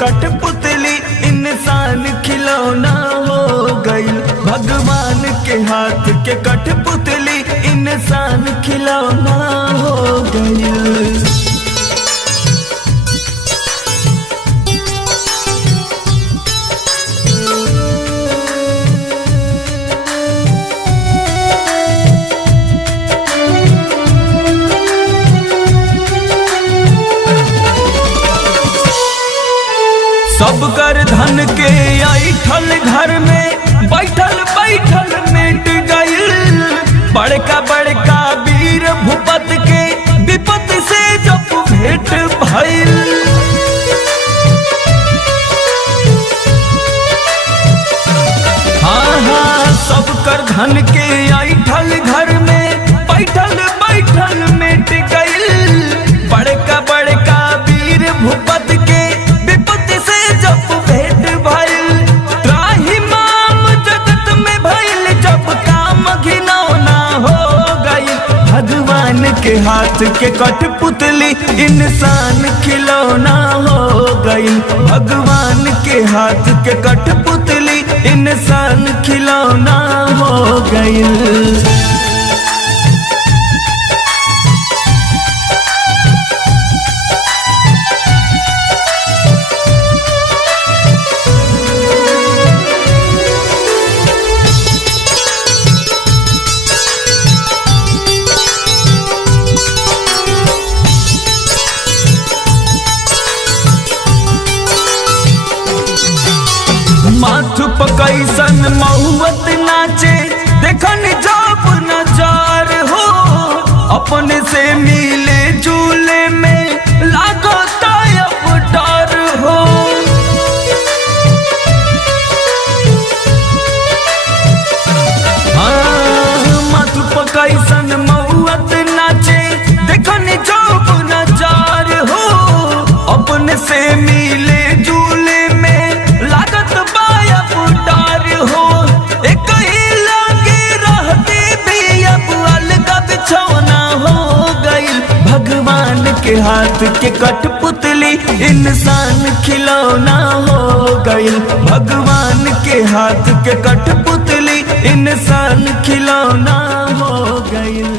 कठपुतली इंसान खिलौना हो गई। भगवान के हाथ के कठपुतली इंसान खिलौना हो गई। सब कर धन के ऐठल घर में बैठल बैठल मिट गइल। बड़का बड़का वीर भूपत के विपत से जब भेंट भइल। हाँ सब कर धन के ऐठल घर में बैठल बैठल मिट गइल। बड़का बड़का वीर भूपत के जब भेंट भइल। त्राहिमाम जगत में भइल जब काम घिनौना हो गई। भगवान के हाथ के कठपुतली इंसान खिलौना हो गई। भगवान के हाथ के कठपुतली इंसान खिलौना हो गई। माथ पकैसन महुअत नाचे देखन जब नजार हो। अपने से मिले झूले में लागता अब डर हो। माथ पकैसन महुअत नाचे देखन जब नजार हो। अपने से मिले झूले में लागत हो। एक ही लगे रहती भी अब अलगा बिछौना हो गई। भगवान के हाथ के कठपुतली इंसान खिलौना हो गई। भगवान के हाथ के कठपुतली इंसान खिलौना हो गई।